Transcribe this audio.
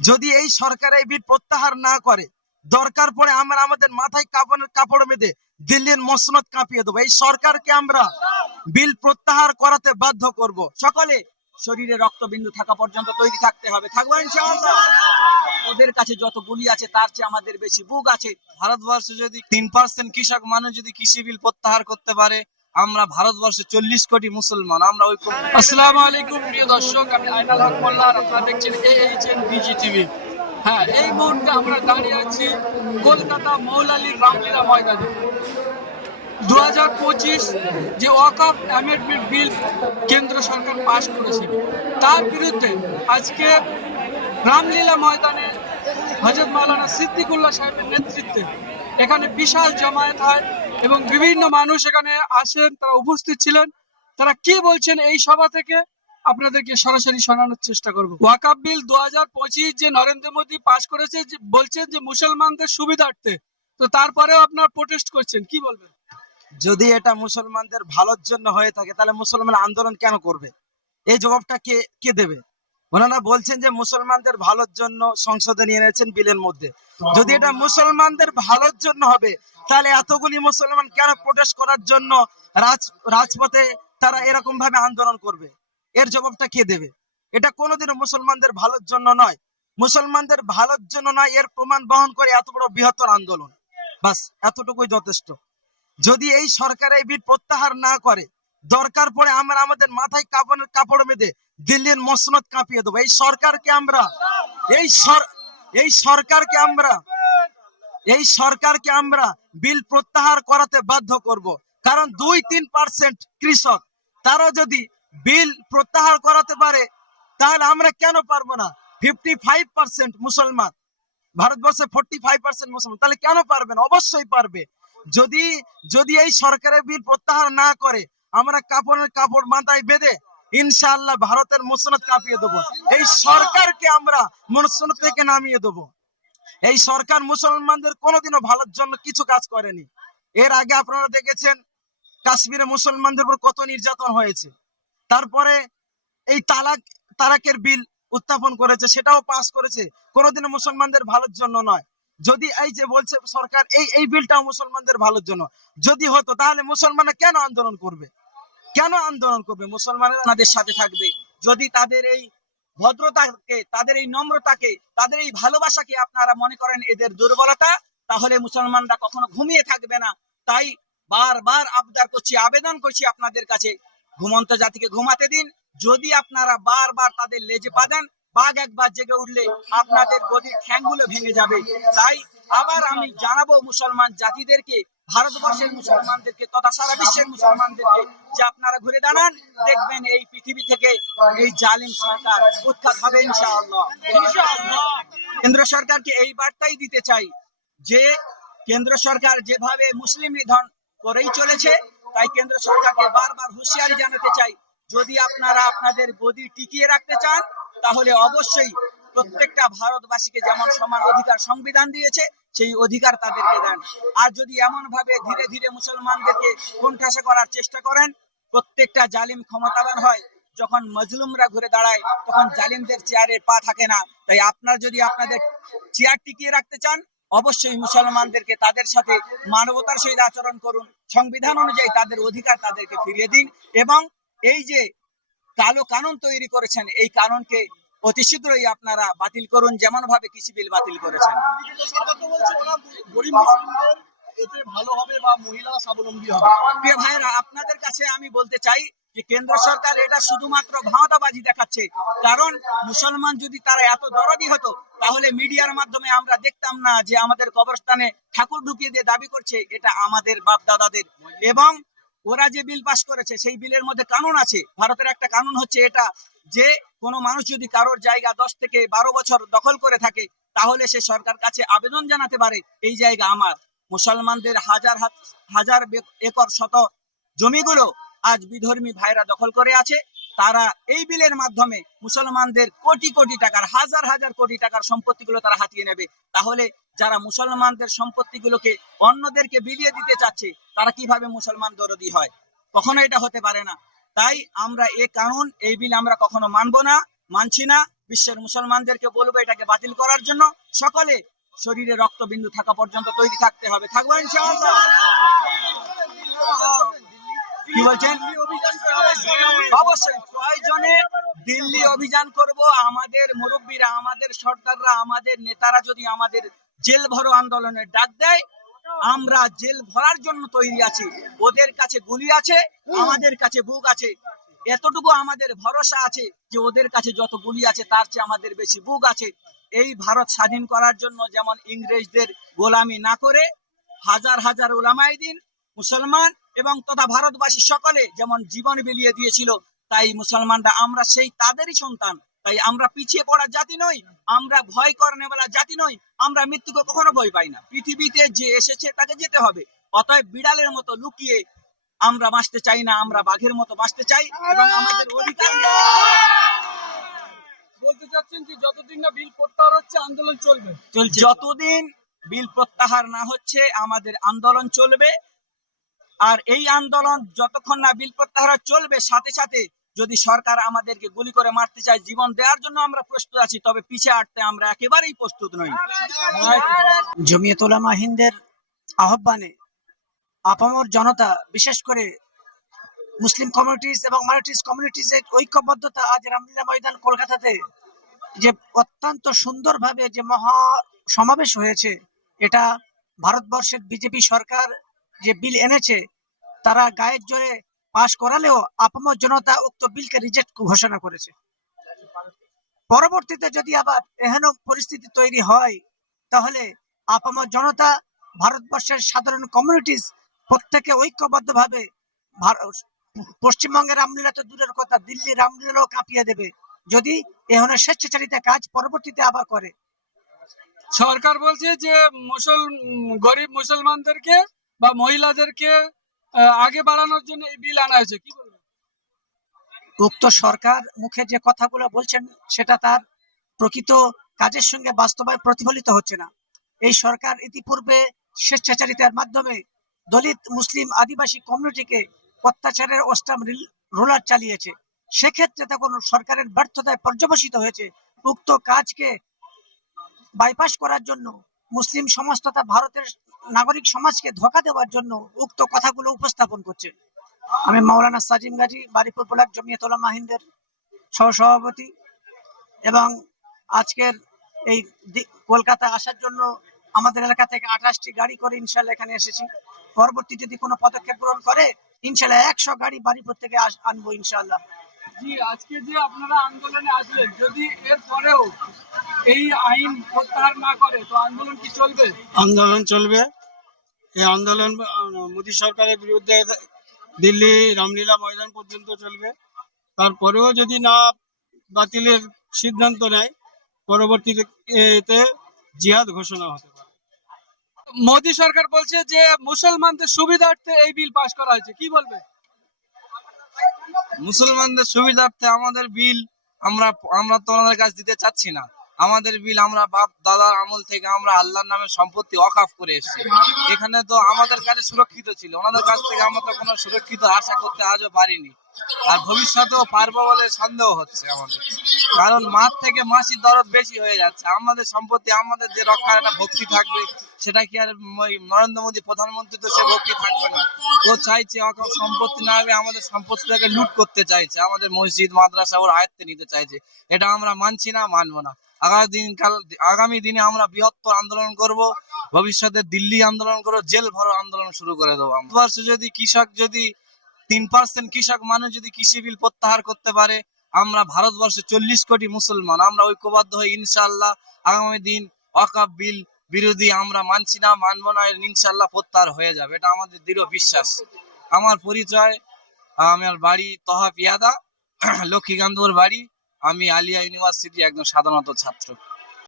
যদি এই সরকার এই বিল প্রত্যাহার না করে, দরকার পড়ে আমরা আমাদের মাথায় কাপড়ের কাপড় বেঁধে দিল্লির মসনদ কাঁপিয়ে দেবো। এই সরকারকে আমরা বিল প্রত্যাহার করাতে বাধ্য করব। সকলে শরীরে রক্তবিন্দু থাকা পর্যন্ত তৈরি থাকতে হবে। ওদের কাছে যত গুলি আছে, তার চেয়ে আমাদের বেশি বুক আছে। ভারতবর্ষে যদি তিন পার্সেন্ট কৃষক মানুষ যদি কৃষি বিল প্রত্যাহার করতে পারে আমরা ভারতবর্ষে চল্লিশ কোটি মুসলমান, আমরা ওই আসসালামু আলাইকুম, প্রিয় দর্শক, আমি আইনাল হক মোল্লা আর আপনারা দেখছেন এইচএন বিজি টিভি হ্যাঁ এই মুহূর্তে আমরা দাঁড়িয়ে আছি কলকাতা মৌলালির রামলীলা ময়দানে। দু হাজার পঁচিশ যে ওয়াকফ অ্যামেন্ডমেন্ট বিল কেন্দ্র সরকার পাশ করেছে, তার বিরুদ্ধে আজকে রামলীলা ময়দানে হজরত মাওলানা সিদ্দিকুল্লাহ সাহেবের নেতৃত্বে এখানে বিশাল জমায়েত হয়। এবং বিভিন্ন মানুষ এখানে আসেন, তারা উপস্থিত ছিলেন। তারা কি বলছেন এই সভা থেকে? আপনাদেরকে সরাসরি শোনানোর চেষ্টা করব। ওয়াকাব বিল দু হাজার পঁচিশ যে নরেন্দ্র মোদী পাশ করেছে বলছেন যে মুসলমানদের সুবিধার্থে। তো তারপরেও আপনার প্রোটেস্ট করছেন, কি বলবেন? যদি এটা মুসলমানদের ভালোর জন্য হয়ে থাকে, তাহলে মুসলমান আন্দোলন কেন করবে? এই জবাবটা কে কে দেবে? ওনারা বলছেন যে মুসলমানদের ভালোর জন্য সংসদে নিয়ে এনেছেন বিলের মধ্যে। যদি এটা মুসলমানদের ভালোর জন্য হবে, তাহলে এতগুলি মুসলমান কেন প্রোটেস্ট করার জন্য রাজ, রাজপথে তারা এরকম ভাবে আন্দোলন করবে? এর জবাবটা কে দেবে? এটা কোনোদিনও মুসলমানদের ভালোর জন্য নয়। মুসলমানদের ভালোর জন্য নয়, এর প্রমাণ বহন করে এত বড় বৃহত্তর আন্দোলন। বাস, এতটুকুই যথেষ্ট। যদি এই সরকার এই বিল প্রত্যাহার না করে, দরকার পড়ে আমরা আমাদের মাথায় কাপড়ের কাপড় বেঁধে দিল্লির মসনদ কাঁপিয়ে দেবো। এই সরকারকে আমরা, এই এই সরকারকে আমরা, এই সরকারকে আমরা বিল প্রত্যাহার করাতে বাধ্য করব। কারণ দুই তিন পার্সেন্ট কৃষক, তারা যদি বিল প্রত্যাহার করাতে পারে, তাহলে আমরা কেন পারব না? ফিফটি ফাইভ পার্সেন্ট মুসলমান, ভারতবর্ষে ফোর্টি ফাইভ পার্সেন্ট মুসলমান, তাহলে কেন পারবেন অবশ্যই পারবে। যদি যদি এই সরকারের বিল প্রত্যাহার না করে, আমরা কাপড়ের কাপড় মাথায় বেঁধে ইনশাআল্লাহ ভারতের মুসনদ কাঁপিয়ে দেবো। এই সরকারকে আমরা মুসনদ থেকে নামিয়ে দেবো। এই সরকার মুসলমানদের কোনোদিনও ভালোর জন্য কিছু কাজ করেনি। এর আগে আপনারা দেখেছেন, কাশ্মীরে মুসলমানদের উপর কত নির্যাতন হয়েছে। তারপরে এই তালাক তালাকের বিল উত্থাপন করেছে, সেটাও পাস করেছে। কোনোদিনও মুসলমানদের ভালোর জন্য নয়। যদি এই যে বলছে সরকার, এই এই বিলটাও মুসলমানদের ভালোর জন্য। যদি হতো, তাহলে মুসলমানরা কেন আন্দোলন করবে? কেন আন্দোলন করবে? মুসলমানেরা আপনাদের সাথে থাকবে। যদি তাদের এই ভদ্রতাকে, তাদের এই নম্রতাকে, তাদের এই ভালোবাসাকে আপনারা মনে করেন এদের দুর্বলতা, তাহলে মুসলমানরা কখনো ঘুমিয়ে থাকবে না। তাই বারবার আবদার করছি, আবেদন করছি আপনাদের কাছে, ঘুমন্ত জাতিকে ঘুমাতে দিন। যদি আপনারা বারবার তাদের লেজে পা দেন, বাঘ একবার জেগে উঠলে আপনাদের গদির ঠ্যাংগুলো ভেঙে যাবে। তাই আবার আমি জানাব মুসলমান জাতিদেরকে ভারতবর্ষের মুসলমানদেরকে তথা সারা বিশ্বের মুসলমানদেরকে যে আপনারা ঘুরে দাঁড়ান দেখবেন এই পৃথিবী থেকে এই জালিম সরকার উৎখাত হবে ইনশাআল্লাহ। কেন্দ্র সরকারকে এই বার্তাই দিতে চাই যে কেন্দ্র সরকার যেভাবে মুসলিম নিধন করেই চলেছে তাই কেন্দ্র সরকারকে বারবার হুঁশিয়ারি জানাতে চাই। যদি আপনারা আপনাদের গদি টিকিয়ে রাখতে চান তাহলে অবশ্যই প্রত্যেকটা ভারতবাসীকে যেমন সমান অধিকার সংবিধান দিয়েছে, সেই অধিকার তাদেরকে দেন। আর যদি এমন ভাবে ধীরে ধীরে মুসলমানদেরকে কোণঠাসা করার চেষ্টা করেন, প্রত্যেকটা জালিম ক্ষমতাবান হয়, যখন মজলুমরা ঘুরে দাঁড়ায়, তখন জালিমদের চেয়ারে পা থাকে না। তাই আপনার যদি আপনাদের চেয়ার টিকিয়ে রাখতে চান, অবশ্যই মুসলমানদেরকে তাদের সাথে মানবতার সহিত আচরণ করুন। সংবিধান অনুযায়ী তাদের অধিকার তাদেরকে ফিরিয়ে দিন এবং এই যে কালো কানুন তৈরি করেছেন, এই কানুনকে অতি শীঘ্রই আপনারা বাতিল করুন যেমন ভাবে কৃষি বিল বাতিল করেছেন। আপনাদের কাছে আমি বলতে চাই যে কেন্দ্র সরকার এটা শুধুমাত্র ভাওতাবাজি দেখাচ্ছে। কারণ মুসলমান যদি তারা এত দরদি হতো, তাহলে মিডিয়ার মাধ্যমে আমরা দেখতাম না যে আমাদের কবরস্থানে ঠাকুর ঢুকিয়ে দিয়ে দাবি করছে, এটা আমাদের বাপ দাদাদের এবং ওরা যে বিল পাশ করেছে, সেই বিলের মধ্যে কানুন আছে। ভারতের একটা কানুন হচ্ছে এটা যে কোনো মানুষ যদি কারোর জায়গা দশ থেকে বারো বছর দখল করে থাকে, তাহলে সে সরকার কাছে আবেদন জানাতে পারে, এই জায়গা আমার। মুসলমানদের হাজার হাজার একর শত জমিগুলো আজ বিধর্মী ভাইরা দখল করে আছে। তারা এই বিলের মাধ্যমে মুসলমানদের কোটি কোটি টাকার, হাজার হাজার কোটি টাকার সম্পত্তিগুলো তারা হাতিয়ে নেবে। তাহলে যারা মুসলমানদের সম্পত্তিগুলোকে অন্যদেরকে বিলিয়ে দিতে চাচ্ছে, তারা কীভাবে মুসলমান দরদি হয়? কখনো এটা হতে পারে না। তাই আমরা এ কানুন, এই বিল আমরা কখনো মানবো না, মানছি না। বিশ্বের মুসলমানদেরকে বলব এটাকে বাতিল করার জন্য সকলে শরীরে রক্তবিন্দু থাকা পর্যন্ত তৈরি থাকতে হবে। থাকব কি বলছেন? অবশ্যই। প্রয়োজনে দিল্লি অভিযান করব। আমাদের মুরব্বীরা, আমাদের সর্দাররা, আমাদের নেতারা যদি আমাদের জেল ভরো আন্দোলনের ডাক দেয় আমরা জেল ভরার জন্য তৈরি আছি। ওদের কাছে গুলি আছে, আমাদের কাছে বুক আছে। এতটুকু আমাদের ভরসা আছে যে ওদের কাছে যত গুলি আছে, তার চেয়ে আমাদের বেশি বুক আছে। এই ভারত স্বাধীন করার জন্য যেমন ইংরেজদের গোলামি না করে, হাজার হাজার ওলামাই দিন, মুসলমান এবং তথা ভারতবাসী সকলে যেমন জীবন বিলিয়ে দিয়েছিল, তাই মুসলমানরা, আমরা সেই তাদেরই সন্তান। তাই আমরা পিছিয়ে পড়া জাতি নই আমরা ভয় করনেওয়ালা জাতি নই আমরা মৃত্যুকে কখনো ভয় পাই না। পৃথিবীতে যে এসেছে তাকে যেতে হবে অতএব বিড়ালের মতো লুকিয়ে আমরা বাঁচতে চাই না আমরা বাঘের মতো বাঁচতে চাই এবং আমাদের অধিকার বলতে চাচ্ছেন যে যতদিন না বিল প্রত্যাহার হচ্ছে আন্দোলন চলবে। চলছে। যতদিন বিল প্রত্যাহার না হচ্ছে আমাদের আন্দোলন চলবে। আর এই আন্দোলন যতক্ষণ না বিল প্রত্যাহার চলবে সাথে সাথে যদি সরকার আমাদেরকে গুলি করে মারতে চায়, জীবন দেওয়ার জন্য আমরা প্রস্তুত আছি, তবে পিছে আটতে আমরা একেবারেই প্রস্তুত নই। জমিয়ত উলামা হিন্দের আহ্বানে আপামর জনতা, বিশেষ করে মুসলিম কমিউনিটিস এবং মাইনরিটিস কমিউনিটিস এর ঐক্যবদ্ধতা আজ রামলীলা ময়দান কলকাতাতে যে অত্যন্ত সুন্দরভাবে যে মহা সমাবেশ হয়েছে, এটা ভারতবর্ষের বিজেপি সরকার যে বিল এনেছে, তারা গায়ের জোরে পাশ করালেও আপামর জনতা উক্ত বিলকে রিজেক্ট ঘোষণা করেছে। পরবর্তীতে যদি আবার এহেন পরিস্থিতি তৈরি হয়, তাহলে আপামর জনতা ভারতবর্ষের সাধারণ কমিউনিটিস প্রত্যেকে ঐক্যবদ্ধভাবে পশ্চিমবঙ্গের রামলীলা তো দূরের কথা দিল্লি রামলীলাও কাঁপিয়ে দেবে। যদি এহন স্বেচ্ছাচারিতা কাজ পরবর্তীতে আবার করে। সরকার বলছে যে মুসল গরিব মুসলমানদেরকে বা মহিলাদেরকে আগে বাড়ানোর জন্য এই বিল আনা হয়েছে, কি উক্ত সরকার মুখে যে কথাগুলো বলছেন, সেটা তার প্রকৃত কাজের সঙ্গে বাস্তবায় প্রতিফলিত হচ্ছে না। এই সরকার ইতিপূর্বে স্বেচ্ছাচারিতার মাধ্যমে দলিত মুসলিম আদিবাসী কমিউনিটিকে অত্যাচারের অস্টাম রোলার চালিয়েছে। সেক্ষেত্রে তখন সরকারের ব্যর্থতায় পর্যবসিত হয়েছে। উক্ত কাজকে বাইপাস করার জন্য মুসলিম সমাজ তথা ভারতের নাগরিক সমাজকে ধোকা দেওয়ার জন্য উক্ত কথাগুলো উপস্থাপন করছে। আমি মাওলানা সাজিম গাজী, বারিপুর ব্লক জমিয়ত উলামা হিন্দের সহসভাপতি এবং আজকের এই কলকাতা আসার জন্য আমাদের এলাকা থেকে আঠাশটি গাড়ি করে ইনশাল্লাহ এখানে এসেছি। পরবর্তী যদি কোনো পদক্ষেপ গ্রহণ করে, ইনশাল্লাহ একশো গাড়ি বারিপুর থেকে আনব ইনশাল্লাহ। জি আজকে যে আপনারা আন্দোলনে আসলেন যদি এর পরেও এই আইন প্রত্যাহার না করে তো আন্দোলন কি চলবে? আন্দোলন চলবে। এই আন্দোলন মোদী সরকারের বিরুদ্ধে দিল্লি রামলীলা ময়দান পর্যন্ত চলবে। তারপরেও যদি না বাতিলের সিদ্ধান্ত নেয় পরবর্তীতে জিহাদ ঘোষণা হতে পারে। মোদী সরকার বলছে যে মুসলমানদের সুবিধার্থে এই বিল পাশ করা হয়েছে। কি বলবে? মুসলমানদের সুবিধার্থে আমাদের বিল আমরা আমরা তো ওনাদের কাছে দিতে চাচ্ছি না। আমাদের বিল আমরা বাপ, দাদার আমল থেকে আমরা আল্লাহর নামে সম্পত্তি অকাফ করে এসেছি। এখানে তো আমাদের কাছে সুরক্ষিত ছিল। ওনাদের কাছ থেকে আমরা তো কোনো সুরক্ষিত আশা করতে আজও পারিনি। আর ভবিষ্যতেও পারব বলে সন্দেহ হচ্ছে আমাদের। কারণ মার থেকে মাসির দরদ বেশি হয়ে যাচ্ছে। আমাদের সম্পত্তি, আমাদের যে রক্ষার একটা ভক্তি থাকবে, সেটা কি আর নরেন্দ্র মোদী প্রধানমন্ত্রী তো সে ভক্তি থাকবে না। ও চাইছে অকাল সম্পত্তি না হবে আমাদের সম্পত্তিটাকে লুট করতে চাইছে। আমাদের মসজিদ, মাদ্রাসা, ওর আয়ত্তে নিতে চাইছে। এটা আমরা মানছি না, মানবো না। আগামী দিনকাল, আগামী দিনে আমরা বৃহত্তর আন্দোলন করব, ভবিষ্যতে দিল্লি আন্দোলন করব, জেল ভরো আন্দোলন শুরু করে দেবো যদি কৃষক যদি তিন পার্সেন্ট কৃষক মানুষ যদি কৃষি বিল প্রত্যাহার করতে পারে, আমরা ভারতবর্ষে চল্লিশ কোটি মুসলমান। আমরা ঐক্যবদ্ধ হয়ে ইনশাআল্লাহ আগামী দিন ওয়াকাফ বিল বিরোধী আমরা মানছি না, মানবো না ইনশাল্লাহ প্রত্যাহার হয়ে যাবে। এটা আমাদের দৃঢ় বিশ্বাস। আমার পরিচয় আমার বাড়ি তহা পিয়াদা লক্ষ্মীকান্তপুর বাড়ি। আমি আলিয়া ইউনিভার্সিটি একজন সাধারণত ছাত্র।